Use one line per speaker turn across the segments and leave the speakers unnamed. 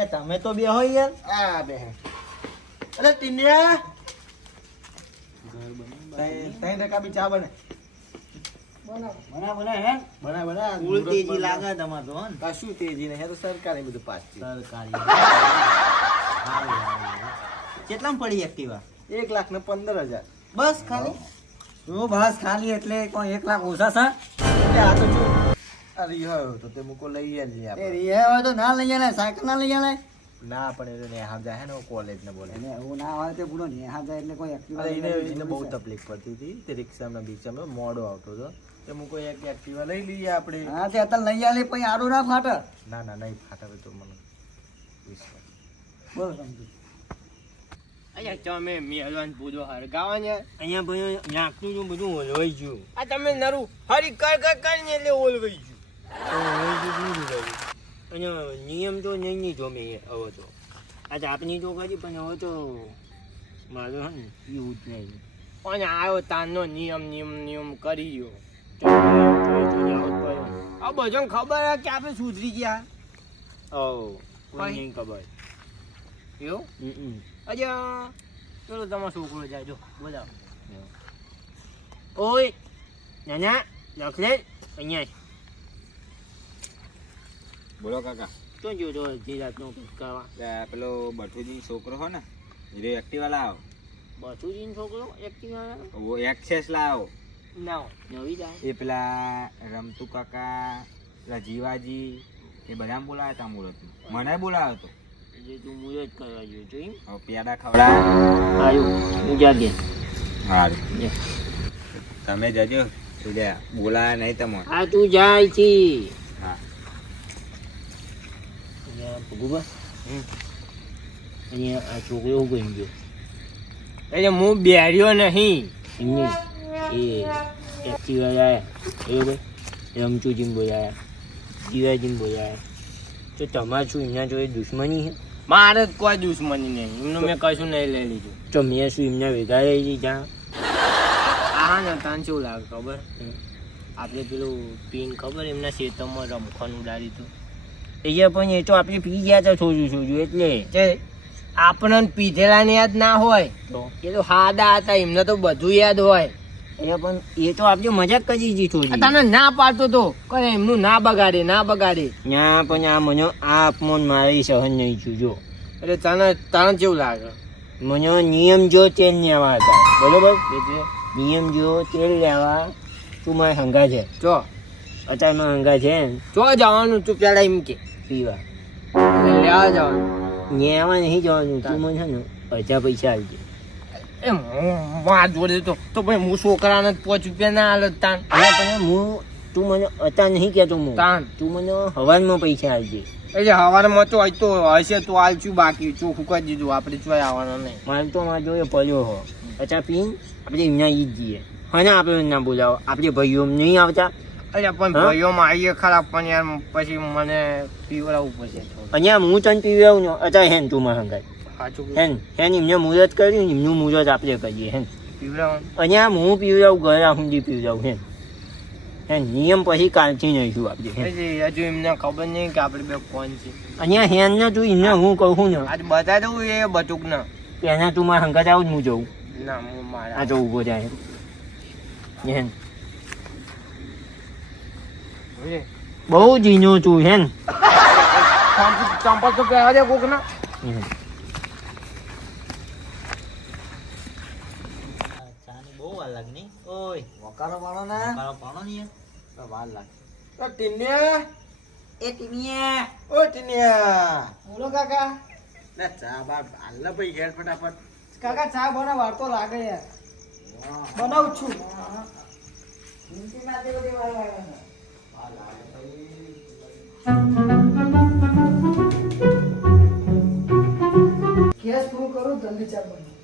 એ તમે તો બે હોય યાર.
આ બે. અરે ટીનિયા ચા બને.
બના બના હે?
બના બના.
ફૂલ તેજી લાગે તમારે તો હન
કશું તેજી નહીં હે તો સરકારે બધું પાસ છે
સરકારી. કેટલામાં પડી એક્ટિવા?
એક લાખ ને પંદર હજાર.
બસ ખાલી?
તું બસ ખાલી એટલે કોઈ એક લાખ ઓછા છે.
આ તો જો આ રિહાયો તો તે મૂકો લઈ લે
એ
આપણે
હોય તો ના લઈ જાય સાયકલ ના લઈ જાય
ના પણ એ તો જાય હે ને કોલેજ ને બોલે.
એટલે એવું ના હોય તે પૂરો નેહા જાય એટલે કોઈ એક્ટિવા
અરે એને એને બહુ તકલીફ પડતી હતી તે રિક્ષામાં બીચામાં મોડો આવતો હતો. તે મૂકો એક એક્ટિવા લઈ લઈએ આપણે.
હા તે અત્યારે લઈ આલે પછી આડો ના ફાટે.
ના ના નહીં ફાટે તો મને વિશ્વાસ.
બોલો સમજુ.
અહીંયા તમે મેલવાન પૂજો હરગાવા ને
અહીંયા ભાઈ નાખતું બધું ઓલવાઈ ગયું.
આ તમે નરું હરી કર કર કરીને એટલે ઓલવાઈ ગયું.
અને નિયમ તો નહીં જોમે હવે તો આજે આપની તો પણ હવે તો મારો હે ને એવું જ
આવ્યો તારનો નિયમ નિયમ નિયમ કરી ગયો આ બધો ખબર હે કે આપણે સુધરી ગયા
ઓ નહીં ખબર
એવું. અજા ચલો તમારો છોકરો જાય જો બોલાવો
ઓય નાના લખલે અહીંયા.
બોલો કાકા.
તો જો તો જે જાતનો કરવા
એટલે પેલો બઠુજી છોકરો હો ને એ એક્ટિવા લાવો
બસુજીનો છોકરો એક્ટિવા
ઓ એક્સેસ લાવો.
ના
નવી જાય
એ પેલા રમતુ કાકા પેલા જીવાજી એ બધા બોલાવ્યા હતા મુહૂર્તમાં મને બોલાવ્યો હતો
જે તું મુજબ જ કરવા જોઈએ તો એમ?
હવે પેડા ખવડા
આવ્યું હું જાગે
સારું તમે જજો. તું બોલાયા નહીં તમે
હા તું જાય છી.
હા.
અહીંયા અહીંયા આ છોકરો હું કહી ગયો.
એટલે હું બેર્યો નહીં.
એમને એ એક્ટિવા આવ્યા બરોબર? જીમ બોલાયા જીવાજીને બોલાયા તો તમારે શું એમના જોડે દુશ્મની છે?
મારે કોઈ દુશ્મની નહીં. એમનું મેં કશું નહીં લઈ લીધું.
તો મેં શું એમના ભેગા રહી હતી ત્યાં?
હા ને તાન શું લાગે ખબર? આપણે પેલું પીન ખબર? એમના ખેતરમાં રમખાન ઉડાડી હતું.
એ પણ એ તો આપણે પી ગયા તો છોજું છોજું એટલે.
જે આપણને પીધેલાને યાદ ના હોય
તો.
એ તો હાદા હતા એમને તો બધું યાદ હોય.
એ પણ એ તો આપણે મજાક કરી
આ
છોજી
તને ના પાડતો તો કરે એમનું ના બગાડે ના બગાડે.
ના પણ આ મને આ અપમાન મારી સહન નહીં છું જો.
એટલે તને તને કેવું લાગે?
મને નિયમ જો તેલ લેવા હતા બરોબર? નિયમ જો તેલ લેવા તું મારે હંગા છે
જો.
અત્યારે અંગા હંગા છે
તો જવાનું તું પેલા એમ કે.
પીવા
લેવા જવાનું.
લેવા નહીં જવાનું. તું મને છે ને હજાર પૈસા આપજે.
એ માર જોડે તો તો ભાઈ હું છોકરાને પાંચ રૂપિયા ના હાલત તાન.
પણ હું તું મને અત્યારે નહીં કહેતો હું.
તાન.
તું મને હવાનમાં પૈસા આપજે.
એટલે હવારમાં તો હોય તો હશે તો હાલ છું બાકી? ચોખ્ખું કરી દીધું આપણે ચોય આવવાનું નહીં.
મારે તો મારે જોડે પડ્યો હો. અચ્છા પીન આપણે એમના ઈ જ જઈએ. હા આપણે ના બોલાવો. આપણે ભાઈઓ નહીં આવતા.
એટલે પણ? ભાઈઓમાં આવીએ ખરા પણ યાર પછી મને પીવડાવવું પડશે
અહીંયા હું તને પીવડાવું ને અત્યારે હેન તું મારા હંગાય હેન હેન એમને મુહૂર્ત કર્યું એમનું મુહૂર્ત આપણે કરીએ હેન.
પીવડાવવાનું?
અહીંયા હું પીવડાવું ઘરે સુધી પીવડાવું હેન. હેન નિયમ પછી કાલથી નહીં છું આપણે
હજુ એમને ખબર નહીં કે આપણે બે કોણ છે
અહીંયા હેન ને તું એમને હું કહું ને.
આજ બતા દઉં એ બટુક ના
એના તું મારા હંગાત આવું જ હું જઉં.
ના હું
આ
મારા
તો ઊભો જાય હેન? બહુ જીનો તું હેન.
ચંપલ ચંપલ તો પહેરવા દે કોક ના.
બહુ વાર લાગે નહીં ઓય. વકારો પાડો ને. વકારો પાડો ને વાર લાગે
તો ટીનિયા
એ ટીમિયા.
ઓ ટીનિયા
બોલો કાકા.
લે ચા બા હાલ ને ભાઈ ઘેર ફટાફટ.
કાકા ચા બનાવ વાર તો લાગે યાર. બનાવું છું. ગેસ પૂરું કરો જલ્દી ચા બની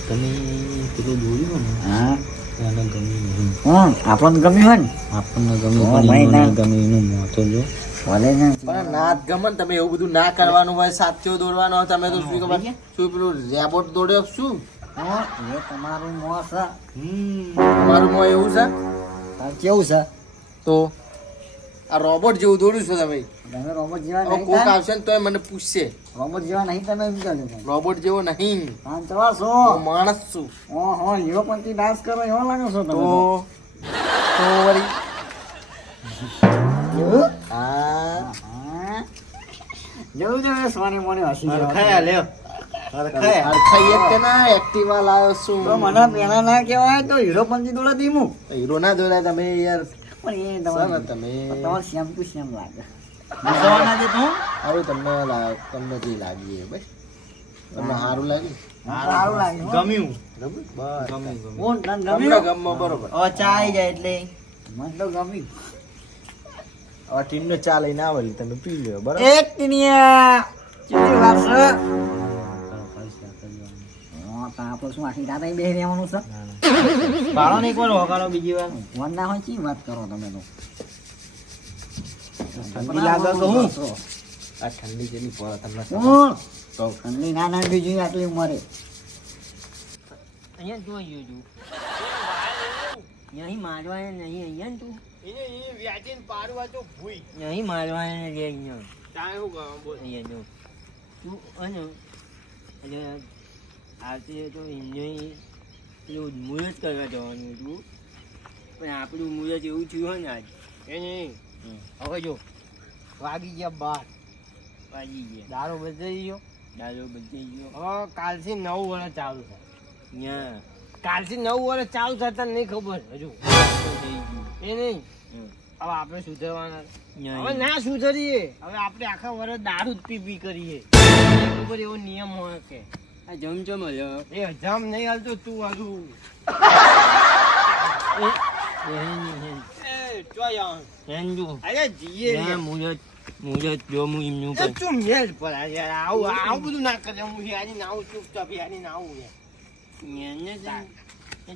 તમે પેલું દોર્યું ને?
હા. આપણને ગમ્યું હોય ને?
આપણને ગમ્યું ગમ્યું એનું મોતો જો.
ભલે ને.
પણ ગમન તમે એવું બધું ના કરવાનું હોય સાચો દોડવાનો હોય તમે તો શું ખબર શું પેલું રેબોટ દોડ્યો શું?
એ તમારું મોં છે.
તમારું મોં એવું છે?
કેવું છે?
તો આ રોબોટ જેવું દોડ્યું છો તમે?
તમે રોબોટ જેવા નહીં
કોક આવશે ને તોય મને પૂછશે.
રોબોટ જેવા નહીં તમે એમ કહો
રોબોટ જેવો નહીં.
કાન ચવા છો
હું માણસ છું.
ઓહો હીરો પંથી ડાન્સ કરો એવો લાગો છો તમે
તો વળી? હા?
હા. જેવું છે ને સોની મોની હસી જેવા.
હરખાયા લ્યો.
એક્ટિવા લાવ્યો છું.
તો મને પેલા ના કહેવાય તો હીરો દોડા દીમું
હીરો ના દોરાય તમે યાર.
પણ એ તમારે
તમે.
તમારે શ્યામ ટુ શ્યામ લાગે
મૂકવાના છે તું.
હવે તમને તમને જે લાગી એ બસ. તમને સારું લાગ્યું?
સારું લાગે હો.
ગમ્યું.
બસ.
ગમ્યું ગમ્યું.
કોણ? તને
તમને
ગમ્યું?
બરોબર.
ચા આવી જાય એટલે.
મને તો ગમ્યું.
હવે ટીનનો ચા લઈને આવેલી તમે પી લ્યો બરાબર?
એક ટીનિયા કેટલી વાર છે આપણે શું આખી રાત બેસી રહેવાનું છે?
પાડો ને એકવાર વગાડો બીજી વાર?
વન ના હોય ચી વાત કરો તમે તો?
ઠંડી લાગે તો હું?
આ ઠંડી જેની પડે તમને તો
ઠંડી ના ના બીજી આટલી ઉંમરે.
અહીંયા જોઈ ગયો છું અહીં મારવા નહીં અહીંયા ને તું અહીં મારવા લે અહીંયા અહીંયા જો. તું અને આવતી તો એમને પેલું મુહૂર્ત કરવા જવાનું હતું. પણ આપણું મુહૂર્ત એવું થયું હોય ને આજ. એ નહીં. હવે જો. વાગી ગયા બાર. વાગી ગયા. દારૂ બદલાઈ ગયો? દારૂ બદલાઈ ગયો. હવે કાલથી નવ વર્ષ ચાલુ થાય. ત્યાં કાલથી નવ વર્ષ ચાલુ થતા નહીં ખબર. હજુ. એ નહીં. હવે આપણે સુધરવાના. હવે ના સુધરીએ. હવે આપણે આખા વર્ષ દારૂ જ પી પી કરીએ. ખબર એવો નિયમ હોય કે. આ હલ્યો એ જમ નહીં હાલતો તું હજુ. જો હું એમનું તું મેલ પર આ આવું આવું બધું ના કરે. હું યાની નાવું ચૂપચાપ યાની નાવું યાર.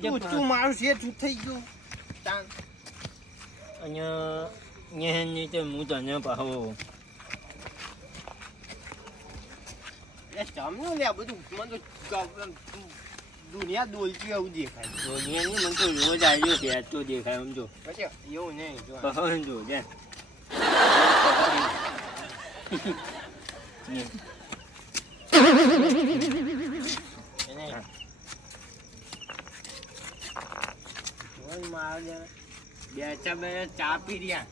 તું તું મારું છે તું થઈ ગયું. અહીંયા ન્યા તે હું તને પાહો. એ લે બધું મને તો દુનિયા દોલતી દેખાય. દુનિયાની મને તો રોજ આવ્યો દેખાય જો એવું નહીં જો. કહો જો. જે બેચા બે ચા પી રહ્યા.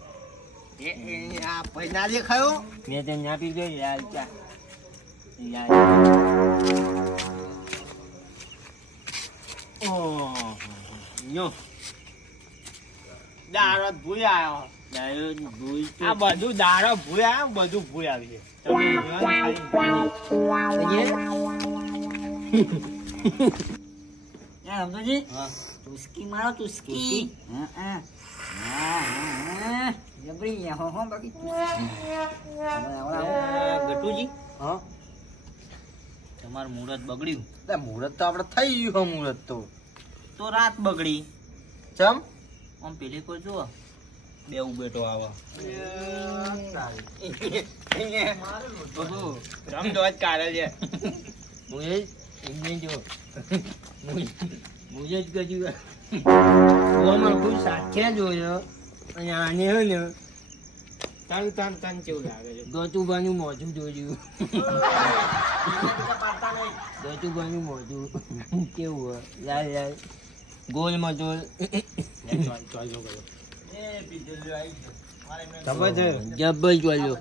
એ એ આ પૈના દેખાયો મેં તો ના પી ગઈ લાલ ચા. લાલ ઓહ યો દારો ભૂઈ આવ્યો. દારો આ બધું દારો ભૂલ આવ્યો બધું ભૂઈ આવી છે તમે
તુસ્કી મારો તુસ્કી. હા હા. જબરી હો હો બાકી.
ગટુજી.
હા.
તમારું મુહૂર્ત બગડ્યું.
એટલે મુહૂર્ત તો આપણે થઈ ગયું હો મુહૂર્ત તો.
તો રાત બગડી.
ચમ?
આમ પેલી કોઈ જુઓ. બે ઉબેટો આવે.
રમ દોજ કાઢે છે. હું એ જો મુજે જ ગજુ. ઓમાં કોઈ સાથે જોયો અને આને હે ને તન તન તન કેવું લાગે છે? ગતુબાનું મોજું જોયું ગતુબાનું મોજું. કેવું હોય? લાલ લાલ. ગોલ મજોલ જબ્બર જોયો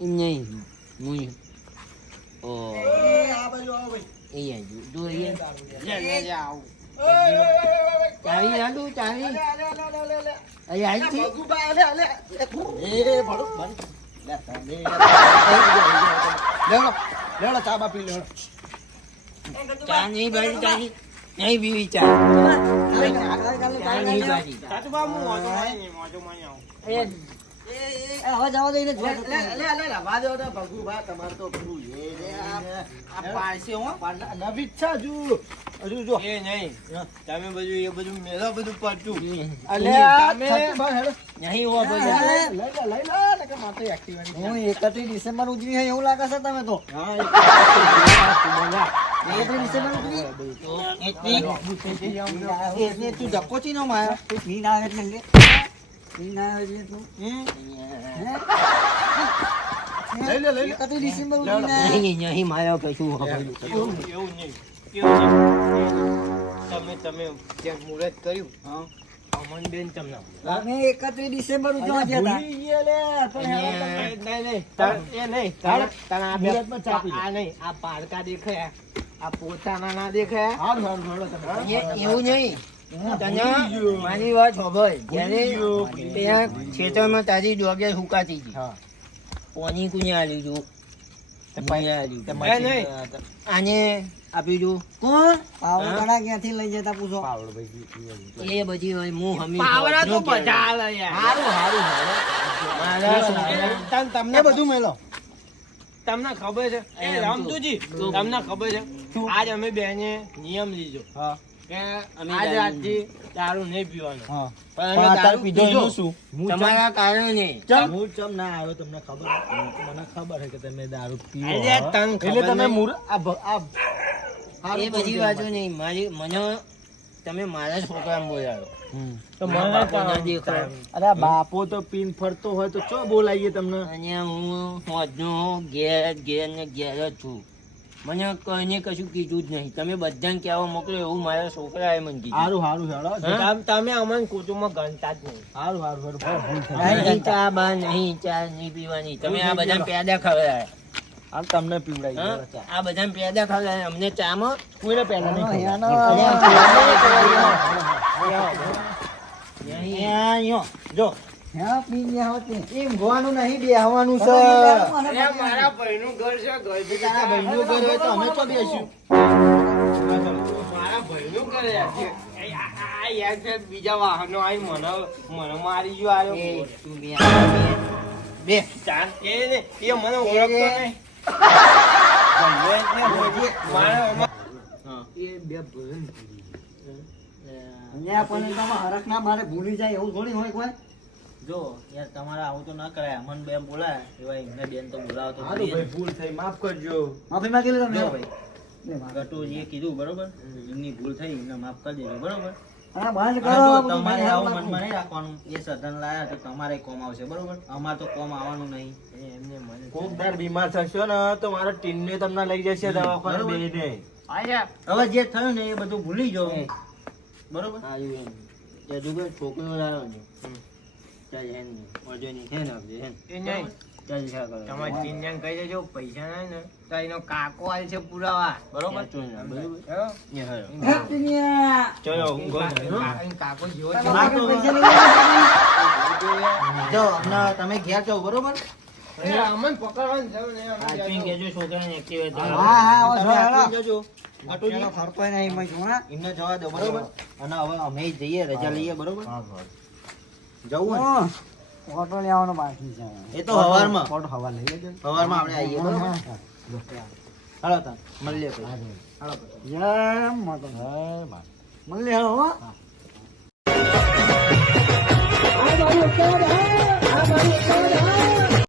એમ નહીં. હું ઓ એ જો. જો એ ચાવી આલુ ચાવી અરે આઈ થી
લેવડો લેવડો ચા બા પી લેવડો
ચા નહીં ભાઈ ચા નહીં નહીં પીવી ચા ચા નહીં ભાઈ એ
એ હવે જવા દઈને જોવા જતો
લે
નહીં.
લે લે લે વાજો તો ભગુભા તમાર તો પેલું એ રે આ હો
હું એકત્રીસ ડિસેમ્બર ઉજવી છે એવું લાગે છે તમે તો
હા.
હે?
લઈ લે લઈ લે.
એકત્રીસ ડિસેમ્બર
નહીં નહીં માર્યો કશું ખબર
એવું એવું નહીં. છે? તમે તમે જ્યાં મુહૂર્ત કર્યું? અમન બેન તમને.
અમે એકત્રીસ ડિસેમ્બર ઉજવવા ગયા હતા.
ભૂલી ગયા લે પણ હેડો તમે.
નહીં નહીં તાર- એ નહીં આ નહીં દેખાયા. પોતાના ના દેખાયા.
એવું નહીં. તને મારી વાત ખબર જ્યારે ત્યાં ખેતરમાં તારી ડોગે સુકાતી હતી.
હા.
કોની આલ્યું આને
કોણ? ક્યાંથી લઈ જતા પૂછો.
એ બધી હોય હું હમી
તો બધા
હારું હારું
તમને
બધું મેલો.
તમને ખબર છે? એ રામતુજી તમને ખબર છે? આજ અમે બેને નિયમ લીધો.
હા.
કે
અમે
આજ
દારૂ.
રાતથી દારૂ નહીં પીવાનો.
હા.
પણ
પણ
અમે
આ
દારૂ
તારું પીધો
પીધો.
એનું શું? હું ચમ-
તમારા કારણે
હું ચમ ના આવ્યો તમને ખબર? મને ખબર છે કે તમે દારૂ પીવો
અરે
એટલે તમે આ ભ- આ હારું
એ બધી વાતો નહીં. મારી મને તમે મારા જ.
અરે બાપો તો પીન ફરતો હોય તો ચો બોલાવીએ તમને?
અહીંયા હું હોજનો ઘેર ઘેર ને ઘેર જ છું. મને કોઈને કશું કીધું જ નહીં. તમે બધાને કહેવા મોકલો એવું મારા છોકરાએ મને કીધું.
સારું સારું હેડો
તમ- તમે અમને કુટુંબમાં ગણતા જ નહીં.
સારું સારું.
નહીં ચા બા નહીં ચા નહીં પીવાની. તમે આ બધા પેદા ખવડાયા.
તમને પીવડાવી.
આ બધા પેદા ખવડાયા. અમને ચામાં
કોઈને પેદા નહીં. જો.
હેનો પી ગયા હોત
એમ હોવાનું નહીં બેહવાનું છે.
મારા ભાઈનું ઘર છે ઘર
તારા ભાઈનું ઘર હોય તો અમે તો બેસ્યું
મારા ભાઈનું ઘર યાર છે. એ આ- આ- આ યાર છે બીજા વાહનો આવી મને મને મારી ગયો આયો.
તું બે
ચાર એ ને એ મને ઓળખતો નહીં. મારે
ભૂલી જાય એવું થોડી હોય કોઈ?
જો યાર તમારે આવું તો ના કરાય. અમન બેન બોલાય. એવા એમને બેન તો બોલાવો તો
હારું ભાઈ ભૂલ થઈ. માફ કરજો.
માફી માંગી લો તમે
ભાઈ. ગટુજીએ કીધું બરોબર? એમની ભૂલ થઈ એમને માફ કરી દેજો બરોબર?
હા બંધ કરો
તમારે આવું મનમાં નહીં રાખવાનું એ સધન લાયા તો તમારે કોમ આવશે બરોબર? અમારે તો કોમ આવવાનું નહીં.
એ એમને મને
કોક દાડ બીમાર થશો ને તો મારા ટીનને તમને લઈ જશે દવાખાને.
આયા
હવે જે થયું ને એ બધું ભૂલી જાઓ. બરોબર?
આવ્યું એમ. ત્યાં છોકરીઓ લાવ્યો ને. ચાલ હેન ને. વાંધો નહીં. હેન આપજે, હેન.
એ નહીં
ચાલ જા કરો.
તમારે ચિંજન કહી દેજો પૈસા નહીં ને તો એનો કાકો આલ છે પુરાવા બરોબર
ચાચો ના, બરોબર?
હો?
એ હારો.
હે, ટીનિયા.
ચલો ઊંઘો
કા- કા- કાકો જેવો છે.
તમારા આગળ પૈસા લઈ જાઓ.
જો અમને તમે ઘેર જાઓ બરોબર
અમન પકડવાનું
છોકરાને
હા હા.
જજો
નહીં એમાં
એમને જવા દો બરોબર અને હવે અમે જઈએ રજા લઈએ બરોબર જવું.
ઓટો લેવાનો બાકી છે.
એ તો હવારમાં.
ફોટો હવા લઈ લેજો.
હવારમાં આપણે આવીએ બરોબર? હાલો તા મળીએ પછી. હાલો
જય માતા મળીએ હેલો, હો. આ મારું ઉસ્તાદ, હા. આ મારું ઉસ્તાદ, હા.